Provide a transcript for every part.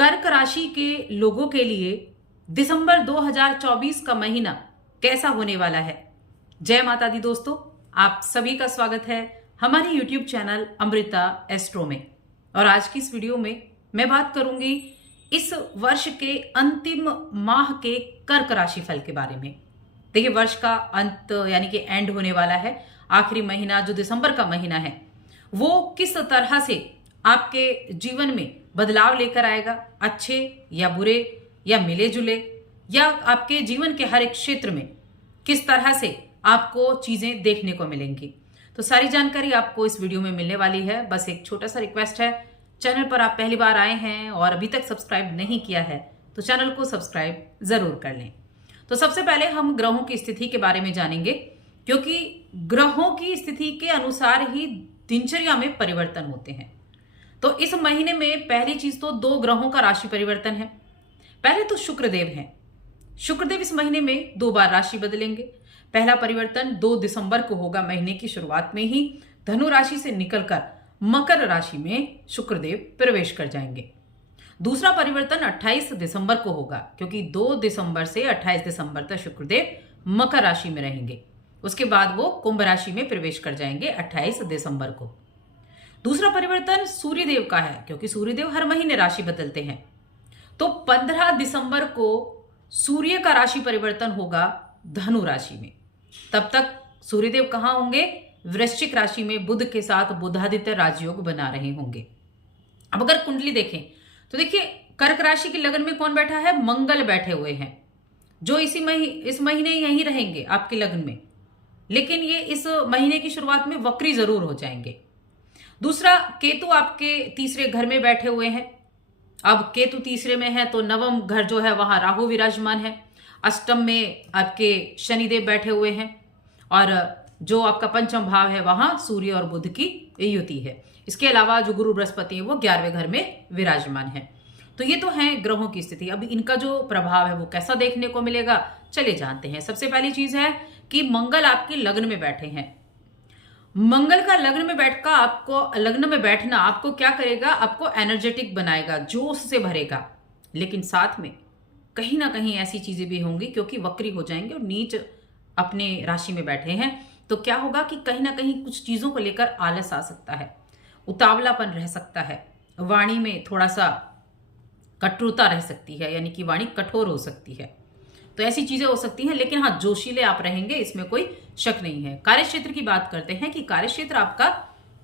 कर्क राशि के लोगों के लिए दिसंबर 2024 का महीना कैसा होने वाला है। जय माता दी दोस्तों, आप सभी का स्वागत है हमारे YouTube चैनल अमृता एस्ट्रो में। और आज की इस वीडियो में मैं बात करूंगी इस वर्ष के अंतिम माह के कर्क राशि फल के बारे में। देखिए, वर्ष का अंत यानी कि एंड होने वाला है। आखिरी महीना जो दिसंबर का महीना है वो किस तरह से आपके जीवन में बदलाव लेकर आएगा, अच्छे या बुरे या मिले जुले, या आपके जीवन के हर एक क्षेत्र में किस तरह से आपको चीजें देखने को मिलेंगी। तो सारी जानकारी आपको इस वीडियो में मिलने वाली है। बस एक छोटा सा रिक्वेस्ट है, चैनल पर आप पहली बार आए हैं और अभी तक सब्सक्राइब नहीं किया है तो चैनल को सब्सक्राइब जरूर कर लें। तो सबसे पहले हम ग्रहों की स्थिति के बारे में जानेंगे, क्योंकि ग्रहों की स्थिति के अनुसार ही दिनचर्या में परिवर्तन होते हैं। तो इस महीने में पहली चीज तो 2 ग्रहों का राशि परिवर्तन है। पहले तो शुक्रदेव हैं। शुक्रदेव इस महीने में 2 बार राशि बदलेंगे। पहला परिवर्तन 2 दिसंबर को होगा, महीने की शुरुआत में ही धनु राशि से निकलकर मकर राशि में शुक्रदेव प्रवेश कर जाएंगे। दूसरा परिवर्तन 28 दिसंबर को होगा, क्योंकि 2 दिसंबर से 28 दिसंबर तक शुक्रदेव मकर राशि में रहेंगे। उसके बाद वो कुंभ राशि में प्रवेश कर जाएंगे 28 दिसंबर को। दूसरा परिवर्तन सूर्यदेव का है, क्योंकि सूर्यदेव हर महीने राशि बदलते हैं। तो 15 दिसंबर को सूर्य का राशि परिवर्तन होगा धनु राशि में। तब तक सूर्यदेव कहां होंगे? वृश्चिक राशि में बुध के साथ बुधादित्य राजयोग बना रहे होंगे। अब अगर कुंडली देखें तो देखिए, कर्क राशि की लगन में कौन बैठा है? मंगल बैठे हुए हैं, जो इस महीने यहीं रहेंगे आपके लगन में, लेकिन ये इस महीने की शुरुआत में वक्री जरूर हो जाएंगे। दूसरा, केतु आपके तीसरे घर में बैठे हुए हैं। अब केतु तीसरे में है तो नवम घर जो है वहां राहु विराजमान है। अष्टम में आपके शनिदेव बैठे हुए हैं, और जो आपका पंचम भाव है वहां सूर्य और बुध की युति है। इसके अलावा जो गुरु बृहस्पति है वो 11वें घर में विराजमान है। तो ये तो है ग्रहों की स्थिति। अब इनका जो प्रभाव है वो कैसा देखने को मिलेगा, चले जानते हैं। सबसे पहली चीज है कि मंगल आपके लग्न में बैठे हैं। मंगल का लग्न में बैठना आपको क्या करेगा? आपको एनर्जेटिक बनाएगा, जोश से भरेगा। लेकिन साथ में कहीं ना कहीं ऐसी चीजें भी होंगी, क्योंकि वक्री हो जाएंगे और नीच अपने राशि में बैठे हैं, तो क्या होगा कि कहीं ना कहीं कुछ चीजों को लेकर आलस आ सकता है, उतावलापन रह सकता है, वाणी में थोड़ा सा कटुता रह सकती है, यानी कि वाणी कठोर हो सकती है। तो ऐसी चीजें हो सकती हैं। लेकिन हाँ, जोशीले आप रहेंगे, इसमें कोई शक नहीं है। कार्यक्षेत्र की बात करते हैं कि कार्यक्षेत्र आपका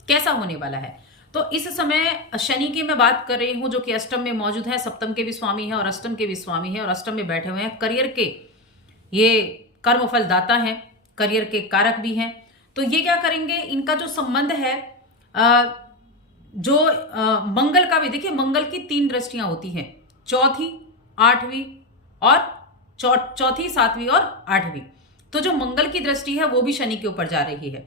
कैसा होने वाला है। तो इस समय शनि की मैं बात कर रही हूं, जो कि अष्टम में मौजूद है, सप्तम के भी स्वामी है और अष्टम के भी स्वामी है, और अष्टम में बैठे हुए हैं। करियर के ये कर्मफल दाता हैं, करियर के कारक भी हैं। तो ये क्या करेंगे? इनका जो संबंध है मंगल का भी, देखिए मंगल की 3 दृष्टियां होती हैं, चौथी, 8वीं और चौथी, 7वीं और 8वीं। तो जो मंगल की दृष्टि है वो भी शनि के ऊपर जा रही है,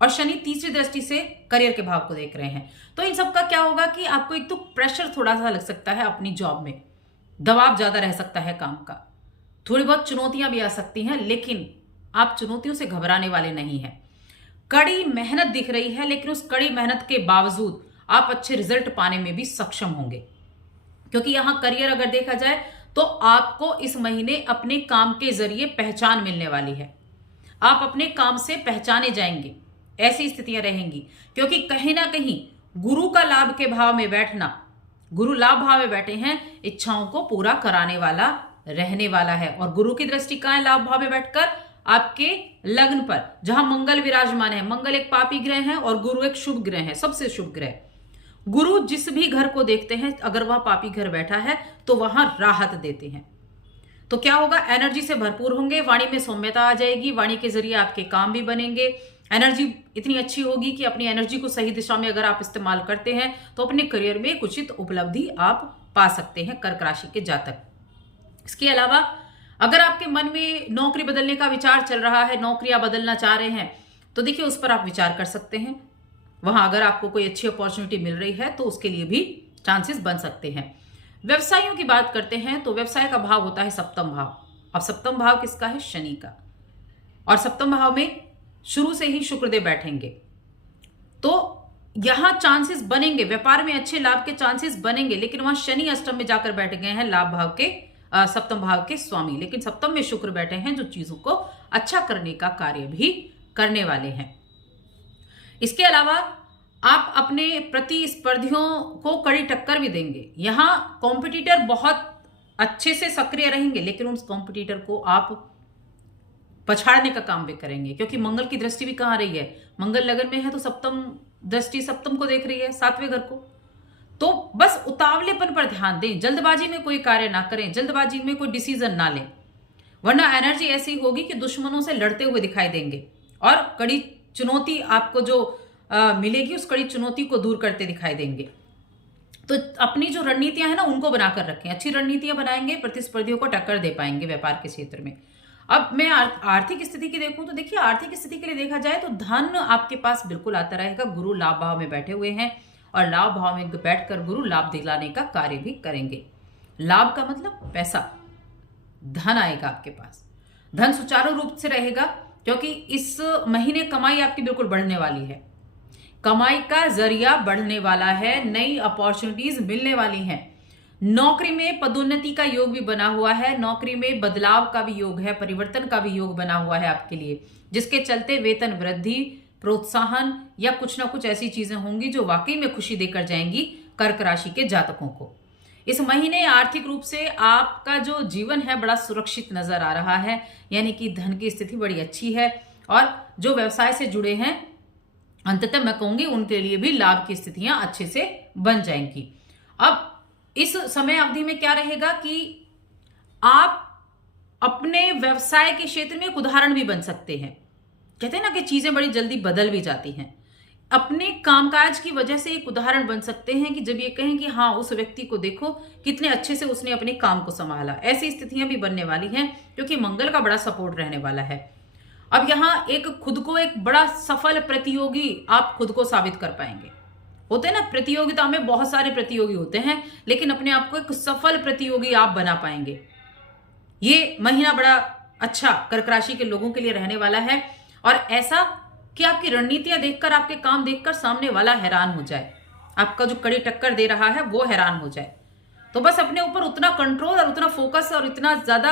और शनि तीसरी दृष्टि से करियर के भाव को देख रहे हैं। तो इन सब का क्या होगा कि आपको एक तो प्रेशर थोड़ा सा लग सकता है, अपनी जॉब में दबाव ज्यादा रह सकता है काम का, थोड़ी बहुत चुनौतियां भी आ सकती हैं, लेकिन आप चुनौतियों से घबराने वाले नहीं हैं। कड़ी मेहनत दिख रही है, लेकिन उस कड़ी मेहनत के बावजूद आप अच्छे रिजल्ट पाने में भी सक्षम होंगे। क्योंकि यहां करियर अगर देखा जाए तो आपको इस महीने अपने काम के जरिए पहचान मिलने वाली है। आप अपने काम से पहचाने जाएंगे, ऐसी स्थितियां रहेंगी। क्योंकि कहीं ना कहीं गुरु का लाभ के भाव में बैठना, गुरु लाभ भाव में बैठे हैं, इच्छाओं को पूरा कराने वाला रहने वाला है। और गुरु की दृष्टि कहां है? लाभ भाव में बैठकर आपके लग्न पर, जहां मंगल विराजमान है। मंगल एक पापी ग्रह है और गुरु एक शुभ ग्रह है, सबसे शुभ ग्रह। गुरु जिस भी घर को देखते हैं, अगर वह पापी घर बैठा है तो वहां राहत देते हैं। तो क्या होगा? एनर्जी से भरपूर होंगे, वाणी में सौम्यता आ जाएगी, वाणी के जरिए आपके काम भी बनेंगे। एनर्जी इतनी अच्छी होगी कि अपनी एनर्जी को सही दिशा में अगर आप इस्तेमाल करते हैं तो अपने करियर में एक उचित उपलब्धि आप पा सकते हैं, कर्क राशि के जातक। इसके अलावा अगर आपके मन में नौकरी बदलने का विचार चल रहा है, नौकरियां बदलना चाह रहे हैं, तो देखिए उस पर आप विचार कर सकते हैं। वहां अगर आपको कोई अच्छी अपॉर्चुनिटी मिल रही है तो उसके लिए भी चांसेस बन सकते हैं। व्यवसायियों की बात करते हैं तो व्यवसाय का भाव होता है सप्तम भाव। अब सप्तम भाव किसका है? शनि का। और सप्तम भाव में शुरू से ही शुक्रदेव बैठेंगे। तो यहां चांसेस बनेंगे, व्यापार में अच्छे लाभ के चांसेस बनेंगे, लेकिन वहां शनि अष्टम में जाकर बैठ गए हैं, लाभ भाव के सप्तम भाव के स्वामी, लेकिन सप्तम में शुक्र बैठे हैं जो चीजों को अच्छा करने का कार्य भी करने वाले हैं। इसके अलावा आप अपने प्रतिस्पर्धियों को कड़ी टक्कर भी देंगे। यहां कॉम्पिटिटर बहुत अच्छे से सक्रिय रहेंगे, लेकिन उस कॉम्पिटिटर को आप पछाड़ने का काम भी करेंगे, क्योंकि मंगल की दृष्टि भी कहां रही है, मंगल लगन में है, तो सप्तम दृष्टि सप्तम को देख रही है, सातवें घर को। तो बस उतावलेपन पर ध्यान दें, जल्दबाजी में कोई कार्य ना करें, जल्दबाजी में कोई डिसीजन ना लें, वरना एनर्जी ऐसी होगी कि दुश्मनों से लड़ते हुए दिखाई देंगे और कड़ी चुनौती आपको जो मिलेगी उस कड़ी चुनौती को दूर करते दिखाई देंगे। तो अपनी जो रणनीतियां हैं ना उनको बनाकर रखें, अच्छी रणनीतियां बनाएंगे, प्रतिस्पर्धियों को टक्कर दे पाएंगे व्यापार के क्षेत्र में। अब मैं आर्थिक स्थिति की देखूं तो देखिए, आर्थिक स्थिति के लिए देखा जाए तो धन आपके पास बिल्कुल आता रहेगा। गुरु लाभ भाव में बैठे हुए हैं और लाभ भाव में बैठकर गुरु लाभ दिलाने का कार्य भी करेंगे। लाभ का मतलब पैसा, धन आएगा आपके पास, धन सुचारू रूप से रहेगा, क्योंकि इस महीने कमाई आपकी बिल्कुल बढ़ने वाली है, कमाई का जरिया बढ़ने वाला है, नई अपॉर्चुनिटीज मिलने वाली हैं। नौकरी में पदोन्नति का योग भी बना हुआ है, नौकरी में बदलाव का भी योग है, परिवर्तन का भी योग बना हुआ है आपके लिए, जिसके चलते वेतन वृद्धि, प्रोत्साहन या कुछ ना कुछ ऐसी चीजें होंगी जो वाकई में खुशी देकर जाएंगी कर्क राशि के जातकों को। इस महीने आर्थिक रूप से आपका जो जीवन है बड़ा सुरक्षित नजर आ रहा है, यानी कि धन की स्थिति बड़ी अच्छी है, और जो व्यवसाय से जुड़े हैं अंततः मैं कहूंगी उनके लिए भी लाभ की स्थितियां अच्छे से बन जाएंगी। अब इस समय अवधि में क्या रहेगा कि आप अपने व्यवसाय के क्षेत्र में एक उदाहरण भी बन सकते हैं। कहते हैं ना कि चीजें बड़ी जल्दी बदल भी जाती हैं, अपने कामकाज की वजह से एक उदाहरण बन सकते हैं कि जब ये कहें कि हाँ उस व्यक्ति को देखो कितने अच्छे से उसने अपने काम को संभाला, ऐसी स्थितियां भी बनने वाली हैं, क्योंकि मंगल का बड़ा सपोर्ट रहने वाला है। अब यहां एक खुद को एक बड़ा सफल प्रतियोगी आप खुद को साबित कर पाएंगे। होते हैं ना प्रतियोगिता में बहुत सारे प्रतियोगी होते हैं, लेकिन अपने आप को एक सफल प्रतियोगी आप बना पाएंगे। ये महीना बड़ा अच्छा कर्क राशि के लोगों के लिए रहने वाला है, और ऐसा कि आपकी रणनीतियां देखकर, आपके काम देखकर सामने वाला हैरान हो जाए, आपका जो कड़ी टक्कर दे रहा है वो हैरान हो जाए। तो बस अपने ऊपर उतना कंट्रोल और उतना फोकस और इतना ज्यादा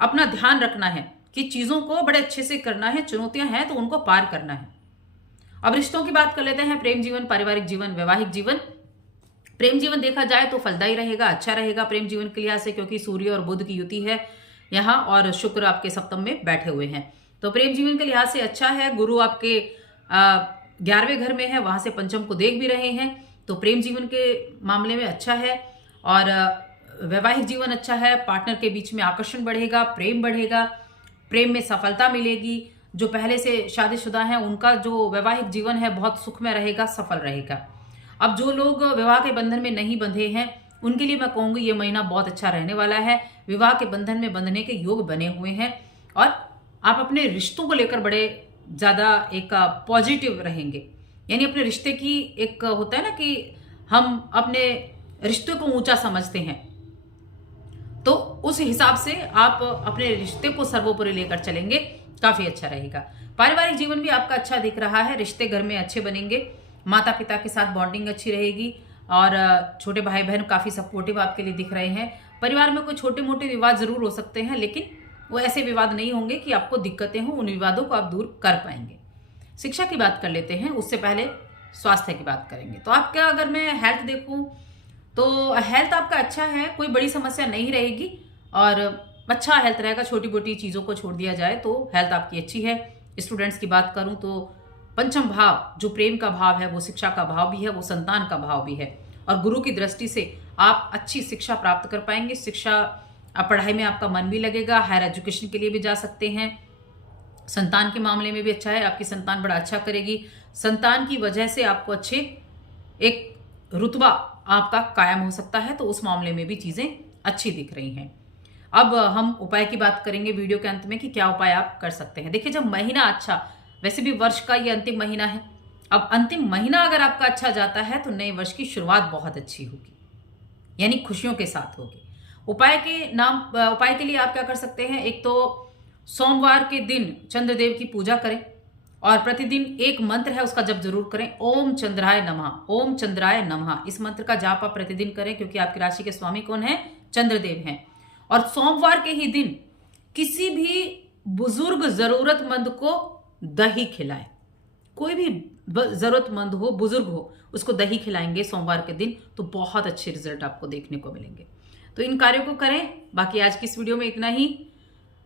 अपना ध्यान रखना है कि चीजों को बड़े अच्छे से करना है, चुनौतियां हैं तो उनको पार करना है। अब रिश्तों की बात कर लेते हैं, प्रेम जीवन, पारिवारिक जीवन, वैवाहिक जीवन। प्रेम जीवन देखा जाए तो फलदायी रहेगा, अच्छा रहेगा प्रेम जीवन के लिहाज से, क्योंकि सूर्य और बुध की युति है यहाँ और शुक्र आपके सप्तम में बैठे हुए हैं, तो प्रेम जीवन के लिहाज से अच्छा है। गुरु आपके 11वें घर में है, वहां से पंचम को देख भी रहे हैं, तो प्रेम जीवन के मामले में अच्छा है। और वैवाहिक जीवन अच्छा है, पार्टनर के बीच में आकर्षण बढ़ेगा, प्रेम बढ़ेगा, प्रेम में सफलता मिलेगी। जो पहले से शादीशुदा हैं उनका जो वैवाहिक जीवन है बहुत सुखमय रहेगा, सफल रहेगा। अब जो लोग विवाह के बंधन में नहीं बंधे हैं उनके लिए मैं कहूंगी ये महीना बहुत अच्छा रहने वाला है, विवाह के बंधन में बंधने के योग बने हुए हैं, और आप अपने रिश्तों को लेकर बड़े ज्यादा एक पॉजिटिव रहेंगे। यानी अपने रिश्ते की एक होता है ना कि हम अपने रिश्ते को ऊंचा समझते हैं, तो उस हिसाब से आप अपने रिश्ते को सर्वोपरि लेकर चलेंगे, काफी अच्छा रहेगा। पारिवारिक जीवन भी आपका अच्छा दिख रहा है, रिश्ते घर में अच्छे बनेंगे, माता पिता के साथ बॉन्डिंग अच्छी रहेगी, और छोटे भाई बहन काफी सपोर्टिव आपके लिए दिख रहे हैं। परिवार में कोई छोटे मोटे विवाद जरूर हो सकते हैं, लेकिन वो ऐसे विवाद नहीं होंगे कि आपको दिक्कतें हों, उन विवादों को आप दूर कर पाएंगे। शिक्षा की बात कर लेते हैं, उससे पहले स्वास्थ्य की बात करेंगे। तो आपका अगर मैं हेल्थ देखूं तो हेल्थ आपका अच्छा है, कोई बड़ी समस्या नहीं रहेगी और अच्छा हेल्थ रहेगा। छोटी मोटी चीजों को छोड़ दिया जाए तो हेल्थ आपकी अच्छी है। स्टूडेंट्स की बात करूं तो पंचम भाव जो प्रेम का भाव है वो शिक्षा का भाव भी है, वो संतान का भाव भी है, और गुरु की दृष्टि से आप अच्छी शिक्षा प्राप्त कर पाएंगे। शिक्षा पढ़ाई में आपका मन भी लगेगा, हायर एजुकेशन के लिए भी जा सकते हैं। संतान के मामले में भी अच्छा है, आपकी संतान बड़ा अच्छा करेगी। संतान की वजह से आपको अच्छे एक रुतबा आपका कायम हो सकता है, तो उस मामले में भी चीजें अच्छी दिख रही हैं। अब हम उपाय की बात करेंगे वीडियो के अंत में कि क्या उपाय आप कर सकते हैं। देखिए, जब महीना अच्छा, वैसे भी वर्ष का ये अंतिम महीना है, अब अंतिम महीना अगर आपका अच्छा जाता है तो नए वर्ष की शुरुआत बहुत अच्छी होगी, यानी खुशियों के साथ होगी। उपाय के लिए आप क्या कर सकते हैं, एक तो सोमवार के दिन चंद्रदेव की पूजा करें, और प्रतिदिन एक मंत्र है उसका जप जरूर करें, ओम चंद्राय नमः, ओम चंद्राय नमः। इस मंत्र का जाप आप प्रतिदिन करें क्योंकि आपकी राशि के स्वामी कौन है? चंद्रदेव हैं। और सोमवार के ही दिन किसी भी बुजुर्ग जरूरतमंद को दही खिलाएं। कोई भी जरूरतमंद हो, बुजुर्ग हो, उसको दही खिलाएंगे सोमवार के दिन तो बहुत अच्छे रिजल्ट आपको देखने को मिलेंगे। तो इन कार्यों को करें। बाकी आज की इस वीडियो में इतना ही।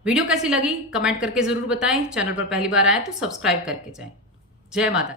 वीडियो कैसी लगी कमेंट करके जरूर बताएं। चैनल पर पहली बार आए तो सब्सक्राइब करके जाएं। जय माता।